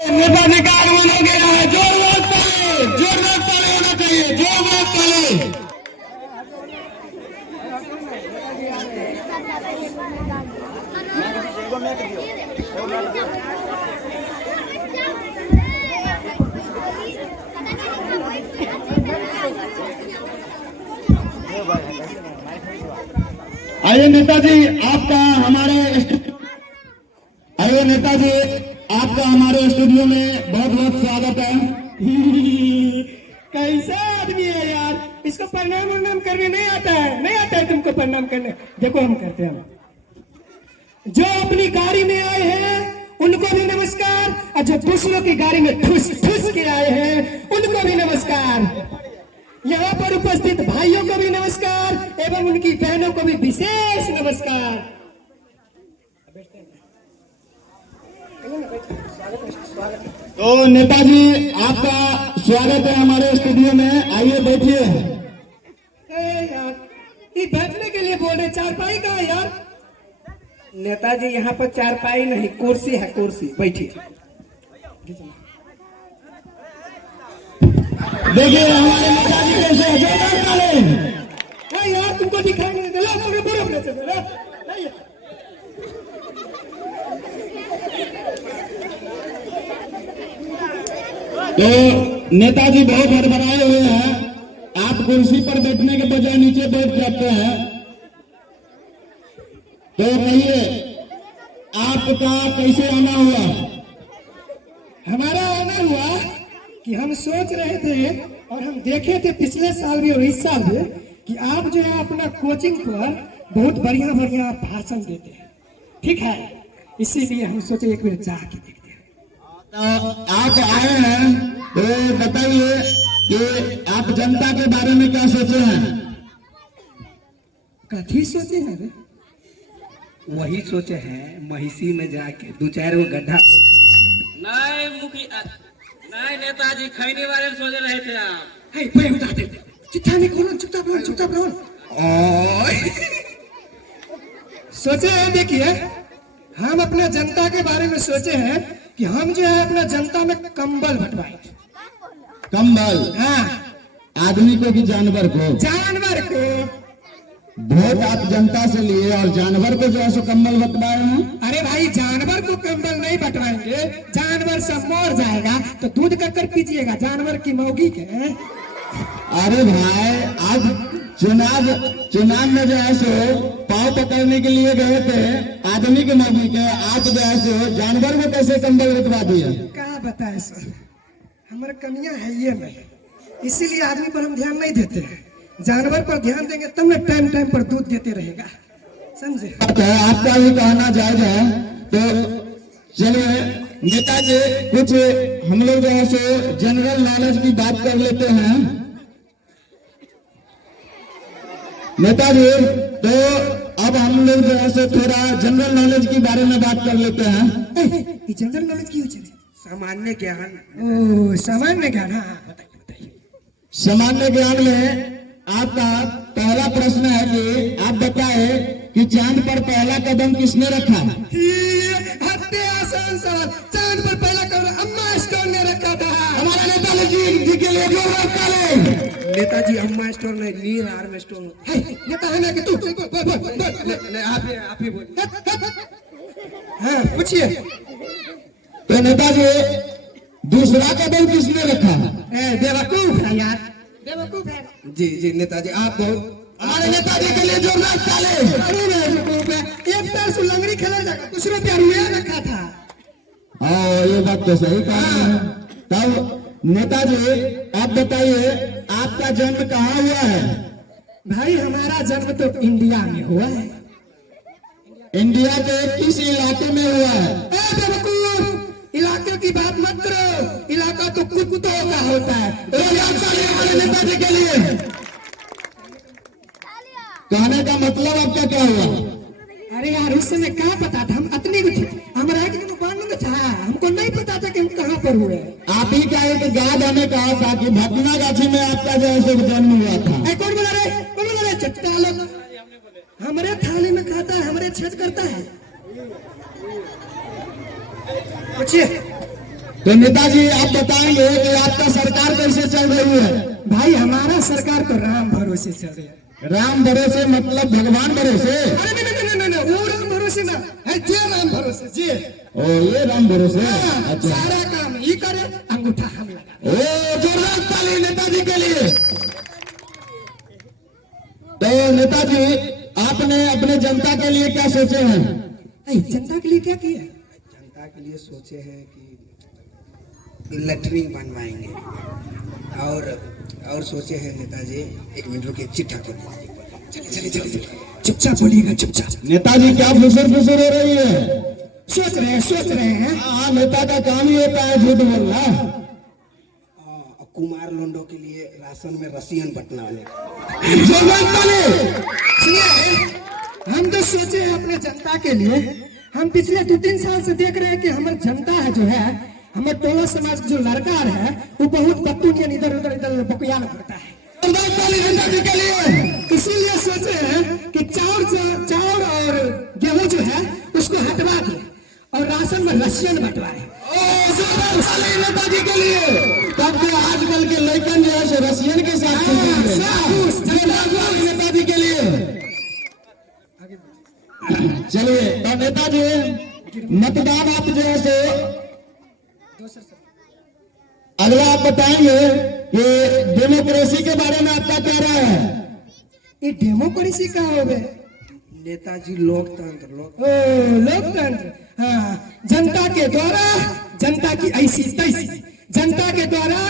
नेताजी का आगमन हो गया है। जोरदार ताली होना चाहिए, जोरदार ताली। आइए नेताजी आपका हमारे स्टूडियो में बहुत बहुत स्वागत है। कैसा आदमी है यार, इसको प्रणाम वरनाम करने नहीं आता है तुमको प्रणाम करने। देखो हम करते हैं। जो अपनी गाड़ी में आए हैं उनको भी नमस्कार, और जो दूसरों की गाड़ी में ठुस ठुस के आए हैं उनको भी नमस्कार। यहाँ पर उपस्थित भाइयों को भी नमस्कार एवं उनकी बहनों को भी विशेष नमस्कार। तो नेताजी आपका स्वागत है हमारे स्टूडियो में, आइए बैठिए। यार ये बैठने के लिए बोल रहे, चारपाई कहाँ है यार? नेताजी यहाँ पर चारपाई नहीं, कुर्सी है, कुर्सी, बैठिए। देखिए हमारे नेताजी कैसे यार तुमको दिखाएंगे। तो नेताजी बहुत हड़बड़ाए हुए हैं। आप कुर्सी पर बैठने के बजाय नीचे बैठ जाते हैं। तो कहिए आपका कैसे आना हुआ? हमारा आना हुआ कि हम सोच रहे थे और हम देखे थे पिछले साल भी और इस साल भी कि आप जो है अपना कोचिंग पर बहुत बढ़िया बढ़िया भाषण देते हैं, ठीक है? इसीलिए हम सोचे एक बार जाके देखते हैं। तो आप आए हैं तो बताइए कि आप जनता के बारे में क्या सोचे हैं? कथी सोचे हैं रे? वही सोचे हैं महिषी में जाके दो चार गो गड्ढा। नहीं मुखिया, नहीं नेताजी खैनी बारे में सोच रहे थे आप। हे भाई उठा दे, चिट्ठा नहीं खोलो, चुपचाप रहो। सोचे हैं, देखिए हम अपना जनता के बारे में सोचे हैं कि हम जो है अपना जनता में कंबल बंटवाएंगे। कंबल? हाँ, आदमी को कि जानवर को? जानवर को। वोट आप जनता से लिए और जानवर को जो है सो कंबल बंटवाए हैं? अरे भाई जानवर को कंबल नहीं बंटवाएंगे, जानवर सब मर जाएगा तो दूध कक्कर पीजिएगा जानवर की मौगी के। अरे भाई आज चुनाव में जो है सो पाव पकड़ने के लिए गए थे आदमी के मौगी के, आप जो है सो जानवर को कैसे कंबल बंटवा दिए? क्या बताए सर, हमारे कमियां है ये नहीं, इसीलिए आदमी पर हम ध्यान नहीं देते हैं। जानवर पर ध्यान देंगे तब ना टाइम पर दूध देते रहेगा, समझे? तो आपका भी कहना जायज है। तो चलिए नेताजी कुछ हम लोग जो है सो जनरल नॉलेज की बात कर लेते हैं। नेताजी तो अब हम लोग जो है सो थोड़ा जनरल नॉलेज के बारे में बात कर लेते हैं। ये जनरल नॉलेज की होती है? सामान्य ज्ञान। ओ सामान्य ज्ञान, हाँ बताइए। सामान्य ज्ञान में आपका पहला प्रश्न है कि आप बताए कि चांद पर पहला कदम किसने रखा? आसान सवाल। चांद पर पहला कदम अम्मा स्टोर ने रखा था। हमारा नेताजी जी के लिए जोरदार ताली। नेताजी अम्मा स्टोर नहीं, नीर आर्म स्टोर। नेता है ना कि तू? आप ही बोल। हाँ पूछिए। तो नेताजी दूसरा कदम किसने रखा? बेवकूफ है यार, बेवकूफ है। जी नेताजी आप बहुत। हमारे नेताजी के लिए जोरदार ताली। बेवकूफ है, एक पैर सुलंगड़ी खेला जाकर दूसरा पैर रुया रखा था। हाँ ये बात तो सही कहा है। तब नेताजी आप बताइए आपका जन्म कहाँ हुआ है? भाई हमारा जन्म तो इंडिया में हुआ है। इंडिया के किस इलाके में हुआ है? बेवकूफ, इलाके की बात मत करो, इलाका तो कुत्तों का होता है। हमारे नेताजी के लिए कहने का मतलब आपका क्या हुआ? अरे यार उस समय क्या पता था, हम अतने भी थे, हमारा मालूम था, हमको नहीं पता था कि हम कहाँ पर हुए। आप ही का एक गाद हमें कहा था कि भटना गाछी में आपका जो है जन्म हुआ था। कौन बोला रे चट्टा लोग? हमारे थाली में खाता है, हमारे छेद करता है। पूछिए। तो नेताजी आप बताएंगे कि आपका सरकार कैसे चल रही है? भाई हमारा सरकार तो राम भरोसे चल रही है। राम भरोसे मतलब भगवान भरोसे? अरे नहीं, वो राम भरोसे ना है, जे राम भरोसे जे। ओ ये राम भरोसे। हाँ, अच्छा, सारा काम ये करे, अंगूठा हम लगा। ओ जोरदार ताली नेताजी के लिए। तो नेताजी आपने अपने जनता के लिए क्या सोचे हैं? जनता के लिए क्या किया? जनता के लिए सोचे हैं कि लेटरिन बनवाएंगे और सोचे हैं नेताजी, एक मिनट रुकिए, चिट्ठा कर चलिए चुपचाप बोलिएगा, चुपचाप। नेताजी क्या फुसर हो रही है? सोच रहे हैं। हाँ, नेता का काम ही होता है झूठ बोलना। कुमार लोंडो के लिए राशन में रसियन बटना है। सुनिए, हम तो सोचे हैं अपने जनता के लिए। हम पिछले 2-3 साल से देख रहे हैं कि हमारी जनता है जो है, हमारे टोला समाज जो लड़का है, वो बहुत बदतमीज इधर उधर बकुयान करता है। नेताजी के लिए इसीलिए सोचे हैं कि चाउर और गेहूं जो है उसको हटवा दे और राशन में रसियन बंटवाए। नेताजी के लिए तब के आजकल के लड़कन जो है रसियन के साथ नेताजी के लिए। चलिए तो नेताजी, मतदान आप जो है सो अगला आप बताएंगे कि डेमोक्रेसी के बारे में आपका क्या राय है? ये डेमोक्रेसी का हो गए? नेताजी लोकतंत्र लोकतंत्र। हाँ, जनता के द्वारा जनता की ऐसी तैसी, जनता के द्वारा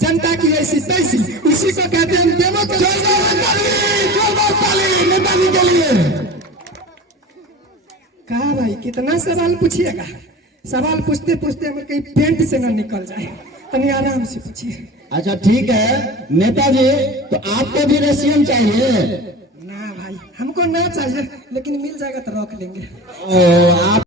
जनता की ऐसी तैसी, उसी को कहते हैं डेमोक्रेसी। नेताजी के लिए कहा भाई, कितना सवाल पूछिएगा? सवाल पूछते पूछते हमें कहीं पेंट से न निकल जाए, तनी आराम से पूछिए। अच्छा ठीक है नेताजी, तो आपको भी रसियन चाहिए? ना भाई, हमको ना चाहिए, लेकिन मिल जाएगा तो रख लेंगे। ओ आप